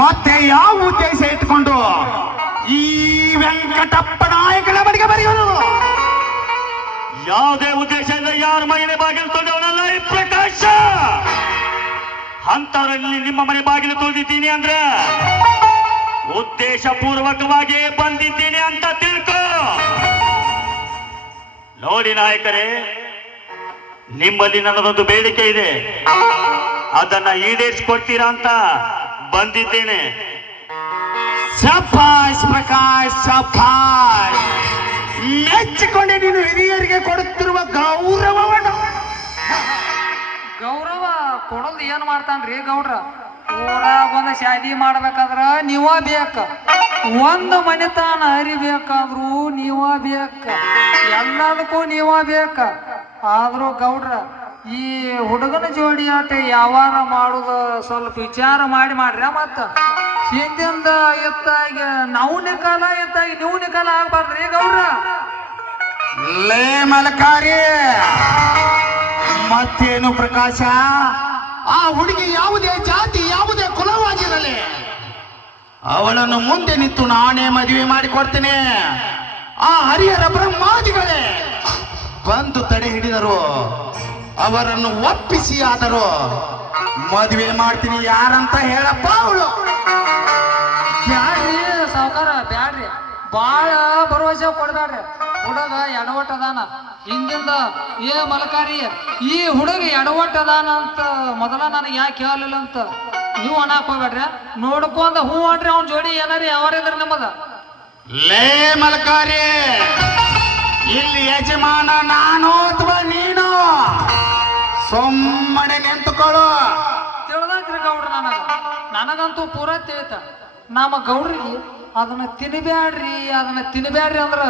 ಮತ್ತೆ ಯಾವ ಉದ್ದೇಶ ಇಟ್ಕೊಂಡು ಈ ವೆಂಕಟಪ್ಪ ನಾಯಕನ ಬಳಿಗೆ ಬರೆಯೋದು? ಯಾವುದೇ ಉದ್ದೇಶ ಇಲ್ಲ. ಯಾರ ಮನೆ ಬಾಗಿಲು ತೊಳೆದವನಲ್ಲ ಈ ಪ್ರಕಾಶ. ಅಂತವರಲ್ಲಿ ನಿಮ್ಮ ಮನೆ ಬಾಗಿಲು ತೊಳೆದಿದ್ದೀನಿ ಅಂದ್ರೆ ಉದ್ದೇಶ ಪೂರ್ವಕವಾಗಿ ಬಂದಿದ್ದೀನಿ ಅಂತ ತಿಳ್ಕೊ. ನೋಡಿ ನಾಯಕರೇ, ನಿಮ್ಮಲ್ಲಿ ನನ್ನದೊಂದು ಬೇಡಿಕೆ ಇದೆ, ಅದನ್ನ ಈಡೇರಿಸಿಕೊಡ್ತೀರಾ ಅಂತ ಬಂದಿದ್ದೇನೆ. ಶಭಾಷ್ ಪ್ರಕಾಶ್, ಶಭಾಷ್. ಮೆಚ್ಚಿಕೊಂಡೆ ನೀನು ಹಿರಿಯರಿಗೆ ಕೊಡುತ್ತಿರುವ ಗೌರವವನ್ನು. ಗೌರವ ಕೊಡೋದು ಏನ್ ಮಾಡ್ತಾನ್ರಿ ಗೌಡ್ರ? ಊರಾಗ ಒಂದು ಶಾದಿ ಮಾಡ್ಬೇಕಾದ್ರ ನೀವ ಬೇಕ, ಒಂದು ಮನೆತನ ಹರಿಬೇಕಾದ್ರೂ ನೀವ ಬೇಕ, ಎಲ್ಲದಕ್ಕೂ ನೀವ ಬೇಕ. ಆದ್ರೂ ಗೌಡ್ರ, ಈ ಹುಡುಗನ ಜೋಡಿ ಆಟ ಯಾವಾರ ಮಾಡುದ ಸ್ವಲ್ಪ ವಿಚಾರ ಮಾಡ್ರಿ. ಮತ್ತ ಹಿಂದಿಂದ ಎತ್ತಾಗಿ ನಾವು ನಿಕಾಲ ಎತ್ತಾಗಿ ನೀವು ನಿಕಾಲ ಆಗ್ಬಾರ್ದ್ರಿ ಗೌಡ್ರ. ಲೇ ಮಲಕಾರಿ, ಮತ್ತೇನು ಪ್ರಕಾಶ? ಆ ಹುಡುಗಿ ಯಾವುದೇ ಜಾತಿ ಯಾವುದೇ ಕುಲವಾಗಿರಲಿ, ಅವಳನ್ನು ಮುಂದೆ ನಿಂತು ನಾನೇ ಮದುವೆ ಮಾಡಿಕೊಡ್ತೇನೆ. ಆ ಹರಿಹರ ಬ್ರಹ್ಮಾದಿಗಳೇ ಬಂದು ತಡೆ ಹಿಡಿದರು, ಅವರನ್ನು ಒಪ್ಪಿಸಿ ಆದರೂ ಮದುವೆ ಮಾಡ್ತೀನಿ. ಯಾರಂತ ಹೇಳಪ್ಪ ಅವಳು? ಬ್ಯಾಡ್ರಿ ಸಾವುಕಾರ, ಬ್ಯಾಡ್ರಿ, ಬಾಳ ಭರವಸೆ ಕೊಡ್ಬ್ಯಾಡ್ರಿ. ಹುಡುಗ ಎಡವಟ್ ಅದಾನ ಹಿಂದಿಂದ. ಏ ಮಲಕಾರಿ, ಈ ಹುಡುಗ ಎಡವಟ್ ಅದಾನ ಅಂತ ಮೊದಲ ನನಗೆ ಯಾಕೆ ಹೇಳಲಿಲ್ಲ ಅಂತ ನೀವು ಅನ್ನಕ್ ಹೋಗ್ಬೇಡ್ರಿ. ನೋಡ್ಕೊಂಡ ಹೂ ಅನ್ರಿ ಅವ್ನ ಜೋಡಿ ಏನಾರಿ ಯಾವಾರಿದ್ರಿ ನಿಮ್ಮದ. ಲೇ ಮಲಕಾರಿ, ಇಲ್ಲಿ ಯಜಮಾನ ನಾನು ಅಥವಾ ನೀನು? ಸುಮ್ಮನೆ ನಿಂತುಕೊಳ್ಳು. ತಿಳಿದ್ರಿ ಗೌಡ್ರ, ನನಗಂತೂ ಪೂರ ತಿಳಿತ. ನಮ್ಮ ಗೌಡ್ರಿಗೆ ಅದನ್ನ ತಿನ್ಬ್ಯಾಡ್ರಿ ಅಂದ್ರ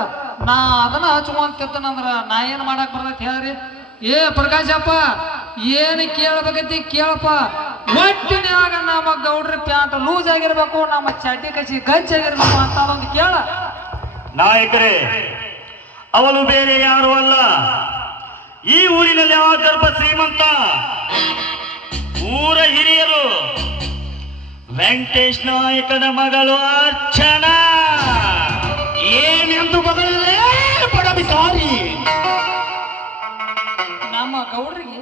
ನಾ ಅದನ್ನ ಹಚ್ಕೊಂತಿದ್ದನಂದ್ರ ನಾ ಏನ್ ಮಾಡಕ್ ಬರ್ತೈತಿ ಹೇಳ್ರಿ? ಏ ಪ್ರಕಾಶಪ್ಪ, ಏನ್ ಕೇಳ್ಬೇಕೈತಿ ಕೇಳಪ್ಪ. ಒಟ್ಟಿನ್ಯಾಗ ನಮ್ಮ ಗೌಡ್ರ ಪ್ಯಾಂಟ್ ಲೂಸ್ ಆಗಿರ್ಬೇಕು, ನಮ್ಮ ಚಡ್ಡಿ ಕಸಿ ಗಚ್ಚಾಗಿರ್ಬೇಕು ಅಂತ ಅದೊಂದು ಕೇಳ. ನಾಯಕರೇ, ಅವಳು ಬೇರೆ ಯಾರು ಅಲ್ಲ, ಈ ಊರಿನಲ್ಲಿ ಆದರ್ಭ ಶ್ರೀಮಂತ ಊರ ಹಿರಿಯರು ವೆಂಕಟೇಶ್ ನಾಯಕನ ಮಗಳು ಅರ್ಚನಾ. ಏನೆಂದು ಬದಲೇ ಪಡಬಿಸಾರಿ. ನಮ್ಮ ಗೌಡ್ರಿಗೆ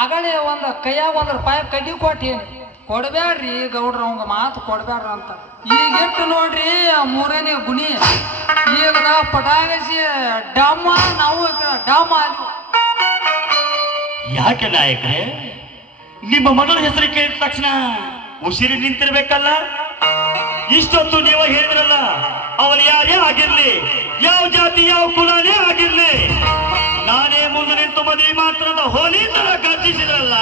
ಆಗಲೇ ಒಂದು ಕೈಯಾಗ ₹1 ಕಡ್ಡಿ ಕೊಡ್ಬ್ಯಾಡ್ರಿ ಗೌಡ್ರ, ಅವಂಗ ಮಾತು ಕೊಡ್ಬ್ಯಾಡ್ರ ಅಂತ. ಈಗ ಇಟ್ಟು ನೋಡ್ರಿ ಮೂರನೇ ಗುಣಿ, ಈಗ ನಾವು ಪಟಾಕಸಿ ಡಮ್ಮ, ನಾವು ಡಮ್ಮ ಆದ್ವಿ. ಯಾಕೆ ನಾಯಕರೇ, ನಿಮ್ಮ ಮಗಳ ಹೆಸರು ಕೇಳಿದ ತಕ್ಷಣ ಉಸಿರಿ ನಿಂತಿರ್ಬೇಕಲ್ಲ? ಇಷ್ಟೊತ್ತು ನೀವು ಹೇಳಿದ್ರಲ್ಲ, ಅವಳು ಯಾರೇ ಆಗಿರ್ಲಿ, ಯಾವ ಜಾತಿ ಯಾವ ಕುಲನೇ ಆಗಿರ್ಲಿ, ನಾನೇ ಮುಂದೆ ನಿಂತು ಮದುವೆ ಮಾತ್ರದ ಹೋಲಿ ತರ ಗರ್ಜಿಸಿದ್ರಲ್ಲ.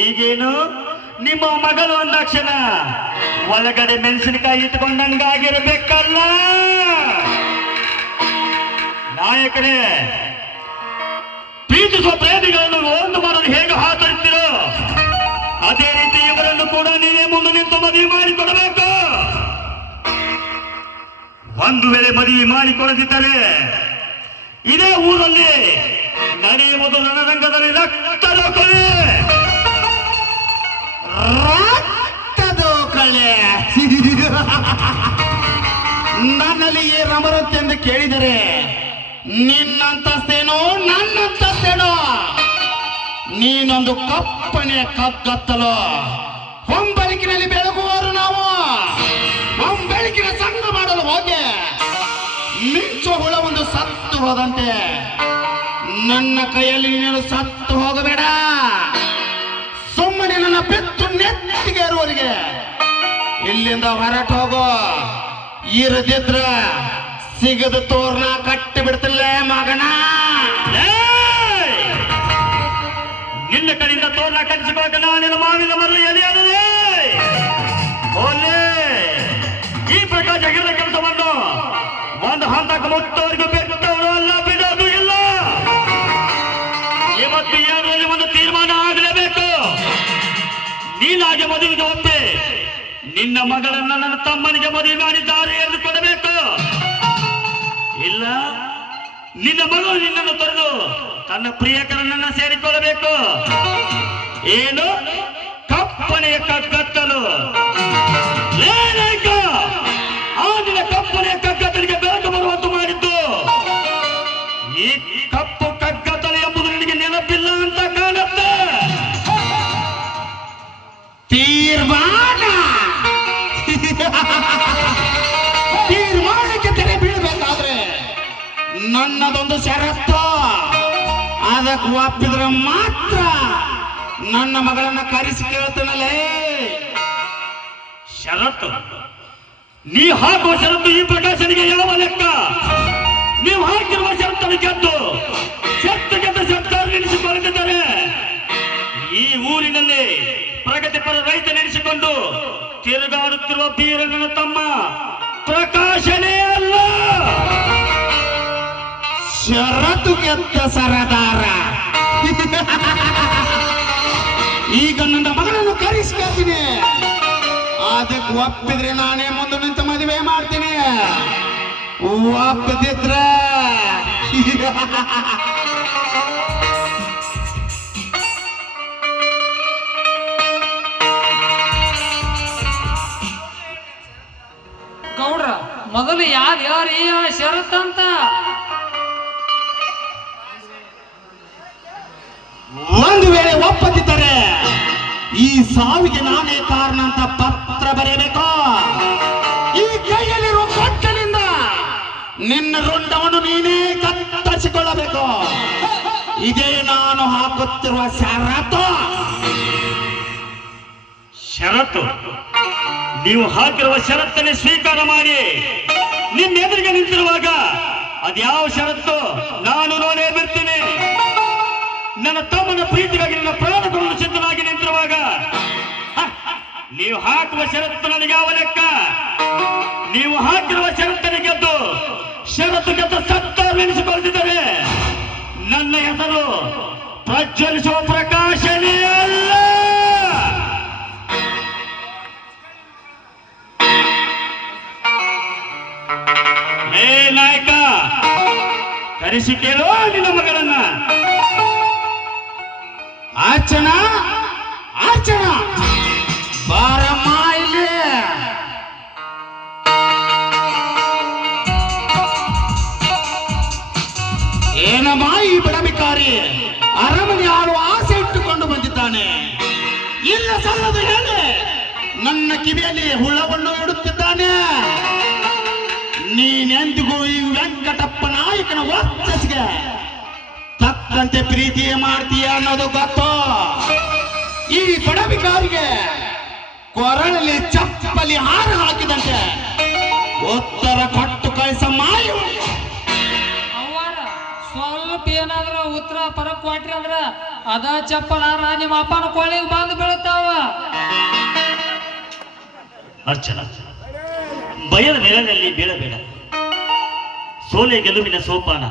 ಈಗೇನು ನಿಮ್ಮ ಮಗಳು ಅಂದಾಕ್ಷಣ ಒಳಗಡೆ ಮೆಣಸಿನಕಾಯಿ ಇಟ್ಕೊಂಡಂಗಾಗಿರ್ಬೇಕಲ್ಲ? ನಾಯಕರೇ, ಪ್ರೀತಿಸುವ ಪ್ರೇಮಿಗಳನ್ನು ಒಂದು ಮಾಡಲು ಹೇಗೆ ಹಾತರಿಸ್ತಿರೋ ಅದೇ ರೀತಿ ಇವರನ್ನು ಕೂಡ ನೀವೇ ಮುಂದೆ ನಿಂತು ಮದುವೆ ಮಾಡಿಕೊಡಬೇಕು. ಒಂದು ವೇಳೆ ಮದುವೆ ಮಾಡಿಕೊಡದಿದ್ದರೆ ಇದೇ ಊರಲ್ಲಿ ನಡೆಯುವುದು ರಣರಂಗದಲ್ಲಿ ರಕ್ತದ ಕೊಲೆ. ನನ್ನಲ್ಲಿ ಈ ರಮರತ್ತೆಂದು ಕೇಳಿದರೆ ನಿನ್ನಂತಸ್ತೇನೋ ನನ್ನಂತಸ್ತೇನೋ? ನೀನೊಂದು ಕಪ್ಪನೆ ಕಗ್ಗತ್ತಲು. ಹೊಂಬೆಳಕಿನಲ್ಲಿ ಬೆಳಗುವವರು ನಾವು. ಹೊಂಬೆಳಕಿನ ಸಂಘ ಮಾಡಲು ಹೋಗಿ ಮಿಂಚು ಹುಳ ಒಂದು ಸತ್ತು ಹೋದಂತೆ ನನ್ನ ಕೈಯಲ್ಲಿ ನೀನು ಸತ್ತು ಹೋಗಬೇಡ. ಸುಮ್ಮನೆ ನನ್ನ ಬೆತ್ತು ನೆತ್ತಿಗೆ ಇರುವವರಿಗೆ ಇಲ್ಲಿಂದ ಹೊರಟು ಹೋಗೋ. ಇರದಿದ್ರ ಸಿಗದ ತೋರ್ನ ಕಟ್ಟಿ ಬಿಡ್ತಿಲ್ಲ ಮಗನ. ನಿನ್ನ ಕಡೆಯಿಂದ ತೋರ್ನ ಕಟ್ಟಿಸಬೇಕು. ನಿನ್ನ ಮಾವಿನ ಮರಳು ಎದೆಯಾದರೆ ಓಲೆ ಈ ಪ್ರಕಾಶ ಗಿರದ ಕೆಲಸವನ್ನು ಒಂದು ಹಂತಕ್ಕೆ ಮುಟ್ಟವರೆಗೂ ಬೆಟ್ಟವರು ಅಲ್ಲ, ಬಿಡೋದು ಇಲ್ಲ. ಇವತ್ತು ಏಳರಲ್ಲಿ ಒಂದು ತೀರ್ಮಾನ ಆಗಲೇಬೇಕು. ನೀನಾಗೆ ಮದುವೆಗೆ ಒಪ್ಪಿ ನಿನ್ನ ಮಗಳನ್ನು ನನ್ನ ತಮ್ಮನಿಗೆ ಮದುವೆ ಮಾಡಿದ್ದಾರೆ ಎಂದು ಕೊಡಬೇಕು. ಇಲ್ಲ, ನಿನ್ನ ಮಗಳು ನಿನ್ನನ್ನು ತೊರೆದು ತನ್ನ ಪ್ರಿಯಕರನನ್ನ ಸೇರಿಕೊಳ್ಳಬೇಕು. ಏನು ಕಪ್ಪ ಕಪ್ಪನೆಯ ಕಗ್ಗತ್ತಲು. ಏನಾಯ್ಕ ಆ ನಿನ್ನ ಕಪ್ಪನೆಯ ಕಗ್ಗತ್ತಲಿಗೆ ಬೆಳಕು ಬರುವಂತೆ ಮಾಡಿದ್ದು ಈ ಕಪ್ಪು ಕಗ್ಗತ್ತಲು ಎಂಬುದು ನಿನಗೆ ನೆನಪಿಲ್ಲ ಅಂತ ಕಾಣುತ್ತೆ. ತೀರ್ಮಾನಕ್ಕೆ ತೆರೆ ಬೀಳಬೇಕಾದ್ರೆ ನನ್ನದೊಂದು ಷರತ್ತು. ಅದಕ್ಕೆ ಒಪ್ಪಿದ್ರೆ ಮಾತ್ರ ನನ್ನ ಮಗಳನ್ನ ಕರೆಸಿ ಕೇಳ್ತಾನಲ್ಲೇ. ಷರತ್ತು? ನೀ ಹಾಕುವ ಷರತ್ತು ಈ ಪ್ರಕಾಶನಿಗೆ ಯಾವ ಲೆಕ್ಕ? ನೀವು ಹಾಕಿರುವ ಷರತ್ತನ್ನು ಗೆದ್ದು ಸರ್ಕಾರ ನೆನೆಸಿಕೊಳ್ಳುತ್ತಿದ್ದಾರೆ. ಈ ಊರಿನಲ್ಲಿ ಪ್ರಗತಿಪರ ರೈತ ನೆನೆಸಿಕೊಂಡು ತಿರುಗಾಡುತ್ತಿರುವ ಬೀರಣ್ಣನ ತಮ್ಮ ಪ್ರಕಾಶನೇ ಅಲ್ಲ. ಷರತ್ತು ಗೆದ್ದ ಸರದಾರ. ಈಗ ನನ್ನ ಮಗಳನ್ನು ಕರೆಸ್ಕೊಳ್ತೀನಿ. ಅದಕ್ಕೆ ಒಪ್ಪಿದ್ರೆ ನಾನೇ ಮುಂದೆ ನಿಂತು ಮದುವೆ ಮಾಡ್ತೀನಿ. ಒಪ್ಪದಿದ್ರ ಗೌಡ್ರ ಮೊದಲು ಯಾರ್ಯಾರು ಈ ಷರತ್ತಂತ ಒಂದು ವೇಳೆ ಒಪ್ಪದಿದ್ದರೆ ಈ ಸಾವಿಗೆ ನಾನೇ ಕಾರಣ ಅಂತ ಪತ್ರ ಬರೆಯಬೇಕು. ಈ ಕೈಯಲ್ಲಿರುವ ಕೊಟ್ಟಲಿಂದ ನಿನ್ನ ರುಂಡವನ್ನು ನೀನೇ ಕತ್ತರಿಸಿಕೊಳ್ಳಬೇಕು. ಇದೇ ನಾನು ಹಾಕುತ್ತಿರುವ ಷರತ್ತು. ಷರತ್ತು? ನೀವು ಹಾಕಿರುವ ಷರತ್ತನ್ನೇ ಸ್ವೀಕಾರ ಮಾಡಿ ನಿಮ್ಮ ಎದುರಿಗೆ ನಿಂತಿರುವಾಗ ಅದ್ಯಾವ ಷರತ್ತು ನಾನು ನೋಡೇ ಬಿಡ್ತೀನಿ. ನನ್ನ ತಮ್ಮನ ಪ್ರೀತಿಗಾಗಿ ನನ್ನ ಪ್ರಾಣಗಳನ್ನು ಸಿದ್ಧನಾಗಿ ನಿಂತಿರುವಾಗ ನೀವು ಹಾಕುವ ಷರತ್ತು ನನಗೆ ಯಾವ ಲೆಕ್ಕ? ನೀವು ಹಾಕಿರುವ ಷರತ್ತನ್ನು ಗೆದ್ದು ಷರತ್ತು ಗೆದ್ದು ಸತ್ತವೆನಿಸಿಕೊಂಡಿದ್ದರೆ ನನ್ನ ಹೆಸರು ಪ್ರಜ್ವಲಿಸುವ ಪ್ರಕಾಶನೇ ಅಲ್ಲ. ಏ ನಾಯಕ, ಕರೆಸಿ ಕೇಳೋ ನಿನ್ನ ಮಗಳನ್ನ. ಅರ್ಚನಾ, ಅರ್ಚನಾ, ಬಾರಮ್ಮ ಇಲ್ಲಿ. ಏನಮ್ಮ ಈ ಬಡಬಿಕಾರಿ ಅರಮನೆ ಆಳುವ ಆಸೆ ಇಟ್ಟುಕೊಂಡು ಬಂದಿದ್ದಾನೆ. ಇಲ್ಲ ಸಲ್ಲದು ಹೇಳಿ ನನ್ನ ಕಿವಿಯಲ್ಲಿ ಹುಳವನ್ನು ಇಡುತ್ತಿದ್ದಾನೆ. ನೀನೆಂದಿಗೂ ಈ ವೆಂಕಟಪ್ಪ ನಾಯಕನ ವರ್ಚಸ್ಗೆ ತಕ್ಕಂತೆ ಪ್ರೀತಿ ಮಾಡ್ತೀಯ ಅನ್ನೋದು ಗೊತ್ತು. ಈ ಬಡವಿಕಾರಿಗೆ ಕೊರಳಲ್ಲಿ ಚಪ್ಪಲಿ ಹಾರ ಹಾಕಿದಂತೆ ಉತ್ತರ ಕೊಟ್ಟು ಕಳಿಸಮ್ಮ. ಅವ್ವಾರ ಸ್ವಲ್ಪ ಏನಾದ್ರ ಉತ್ತರ ಪರಕ್ ಕೊಟ್ರಿ ಅಂದ್ರ ಅದ ಚಪ್ಪಲಾರ ನಿಮ್ಮ ಅಪ್ಪನ ಕೊಳ್ಳಿಗೆ ಬಂದು ಬೀಳ್ತಾವ. ಅರ್ಚನಾ, ಭಯದ ನೆರಳಿನಲ್ಲಿ ಬೀಳಬೇಡ. ಸೋಲೆ ಗೆಲುವಿನ ಸೋಪಾನ.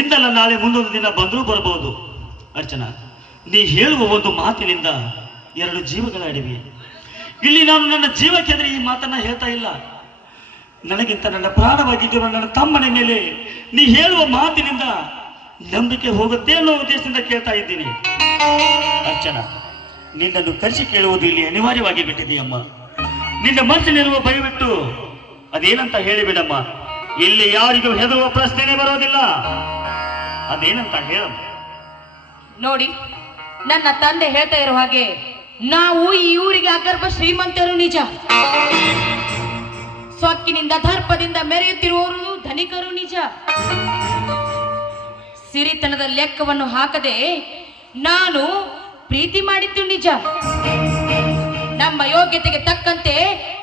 ಇಂದಲ್ಲ ನಾಳೆ ಮುಂದೊಂದು ದಿನ ಬಂದರೂ ಬರಬಹುದು. ಅರ್ಚನಾ, ನೀ ಹೇಳುವ ಒಂದು ಮಾತಿನಿಂದ ಎರಡು ಜೀವಗಳ ಅಡಿವೆ. ಇಲ್ಲಿ ನಾನು ನನ್ನ ಜೀವಕ್ಕೆಂದ್ರೆ ಈ ಮಾತನ್ನ ಹೇಳ್ತಾ ಇಲ್ಲ. ನನಗಿಂತ ನನ್ನ ಪ್ರಾಣವಾಗಿದ್ದರೂ ನನ್ನ ತಮ್ಮನ ಮೇಲೆ ನೀ ಹೇಳುವ ಮಾತಿನಿಂದ ನಂಬಿಕೆ ಹೋಗುತ್ತೆ ಅನ್ನೋ ಉದ್ದೇಶದಿಂದ ಕೇಳ್ತಾ ಇದ್ದೀನಿ. ಅರ್ಚನಾ, ನಿನ್ನನ್ನು ಕರೆಸಿ ಕೇಳುವುದು ಇಲ್ಲಿ ಅನಿವಾರ್ಯವಾಗಿ ಬಿಟ್ಟಿದೆಯಮ್ಮ. ನಿನ್ನ ಮನಸ್ಸಿನಿರುವ ಭಯವಿಟ್ಟು ಅದೇನಂತ ಹೇಳಿಬಿಡಮ್ಮ. ಇಲ್ಲಿ ಯಾರಿಗೂ ಹೆದರುವ ಪ್ರಶ್ನೆನೇ ಬರೋದಿಲ್ಲ. ಅದೇನಂತ ಹೇಳಮ್ಮ. ನೋಡಿ, ನನ್ನ ತಂದೆ ಹೇಳ್ತಾ ಇರೋ ಹಾಗೆ ನಾವು ಈ ಊರಿಗೆ ಅಗರ್ಭ ಶ್ರೀಮಂತರು ನಿಜ. ಸೊಕ್ಕಿನಿಂದ ದರ್ಪದಿಂದ ಮೆರೆಯುತ್ತಿರುವವರು ಧನಿಕರು ನಿಜ. ಸಿರಿತನದ ಲೆಕ್ಕವನ್ನು ಹಾಕದೆ ನಾನು ಪ್ರೀತಿ ಮಾಡಿದ್ದು ನಿಜ. ನಮ್ಮ ಯೋಗ್ಯತೆಗೆ ತಕ್ಕಂತೆ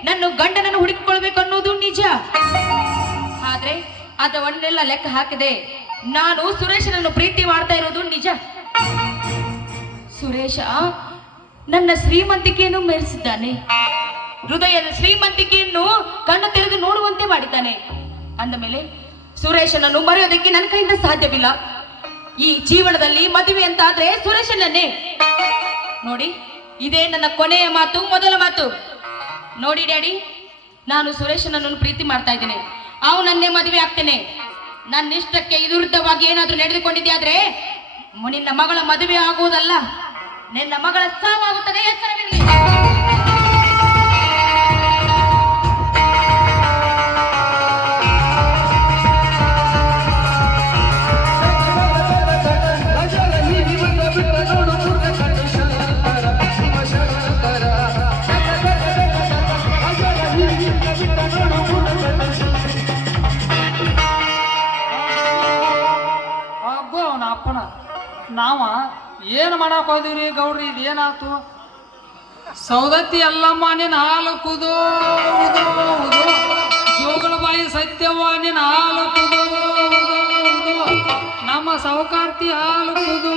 ನನ್ನ ಗಂಡನನ್ನು ಹುಡುಕಿಕೊಳ್ಬೇಕು ಅನ್ನೋದು ನಿಜ. ಆದ್ರೆ ಅದವನ್ನೆಲ್ಲ ಲೆಕ್ಕ ಹಾಕದೆ ನಾನು ಸುರೇಶನನ್ನು ಪ್ರೀತಿ ಮಾಡ್ತಾ ಇರೋದು ನಿಜ. ಸುರೇಶ ನನ್ನ ಶ್ರೀಮಂತಿಕೆಯನ್ನು ಮೆರೆಸಿದ್ದಾನೆ. ಹೃದಯದ ಶ್ರೀಮಂತಿಕೆಯನ್ನು ಕಣ್ಣು ತೆರೆದು ನೋಡುವಂತೆ ಮಾಡಿದ್ದಾನೆ. ಅಂದ ಮೇಲೆ ಸುರೇಶನನ್ನು ಮರೆಯೋದಕ್ಕೆ ನನ್ನ ಕೈಯಿಂದ ಸಾಧ್ಯವಿಲ್ಲ. ಈ ಜೀವನದಲ್ಲಿ ಮದುವೆ ಅಂತ ಆದ್ರೆ ಸುರೇಶನನ್ನೇ. ನೋಡಿ, ಇದೇ ನನ್ನ ಕೊನೆಯ ಮಾತು, ಮೊದಲ ಮಾತು. ನೋಡಿ ಡ್ಯಾಡಿ, ನಾನು ಸುರೇಶನನ್ನು ಪ್ರೀತಿ ಮಾಡ್ತಾ ಇದ್ದೇನೆ. ಅವನನ್ನೇ ಮದುವೆ ಆಗ್ತೇನೆ. ನನ್ನ ಇಷ್ಟಕ್ಕೆ ವಿರುದ್ಧವಾಗಿ ಏನಾದ್ರೂ ನಡೆದುಕೊಂಡಿದ್ದೆ ಆದ್ರೆ ನಿನ್ನ ಮಗಳ ಮದುವೆ ಆಗುವುದಲ್ಲ, ನಿನ್ನ ಮಗಳ ಸಾವಾಗುತ್ತದೆ, ಎಚ್ಚರವಿರಲಿ. ಅಬ್ಬೋ ಅವನ ಅಪ್ಪನ ನಾವ ಏನ್ ಮಾಡಕ್ ಹೋದಿವ್ರಿ ಗೌಡ್ರಿ, ಇದೇನಾತು? ಸೌದತ್ತಿ ಎಲ್ಲಮ್ಮ ನಿನ್ನ ಹಾಲು ಕುದು ಉದು ಉದು, ಜೋಗಳಬಾಯಿ ಸತ್ಯವ್ವ ನಿನ್ನ ಹಾಲು ಕುದು ಉದು ಉದು, ನಮ್ಮ ಸೌಕಾರ್ತಿ ಹಾಲು ಕುದು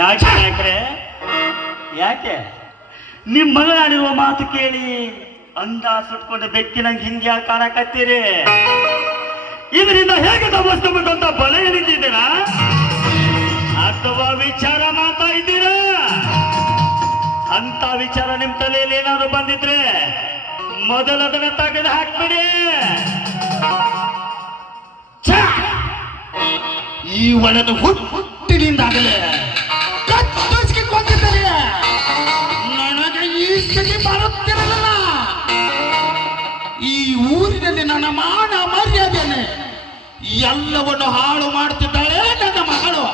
ಯಾಕೆ ನಾಯಕ್ರೆ, ಯಾಕೆ ನಿಮ್ ಮಗಳಾಡಿರುವ ಮಾತು ಕೇಳಿ ಅಂದ ಸುಟ್ಕೊಂಡು ಬೆಕ್ಕಿನಂಗೆ ಹಿಂಗೆ ಕಾಣಕತ್ತೀರಿ? ಇದರಿಂದ ಹೇಗೆ ತಪ್ಪಿಸ್ಕೋಬೇಕು ಅಂತ ಬಲೆ ಎಣಿತಿದ್ದೀರಾ ಅಥವಾ ವಿಚಾರ ಮಾಡ್ತಾ ಇದ್ದೀರಾ? ಅಂತ ವಿಚಾರ ನಿಮ್ ತಲೆಯಲ್ಲಿ ಏನಾದ್ರು ಬಂದಿದ್ರೆ ಮೊದಲು ಅದನ್ನ ತೆಗೆದು ಹಾಕ್ಬಿಡಿ. ಈ ಒಳದ ಹುಟ್ಟಿನಿಂದಾಗಲೇ ಕತ್ತಿಸಿಕೊಂಡಿದ್ದರೆ ನನಗೆ ಈ ಸ್ಥಿತಿ ಬರುತ್ತಿರಲಿಲ್ಲ. ಈ ಊರಿನಲ್ಲಿ ನನ್ನ ಮಾನ ಮರ್ಯಾದೆನೆ ಎಲ್ಲವನ್ನು ಹಾಳು ಮಾಡ್ತಿದ್ದಾಳೆ ನನ್ನ ಮಗಳು.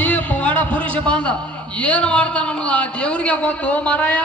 ಈ ಪವಾಡ ಪುರುಷ ಬಂದ ಏನು ಮಾಡ್ತಾನ ಅನ್ನೋದು ಆ ದೇವ್ರಿಗೆ ಗೊತ್ತು ಮಾರಾಯ.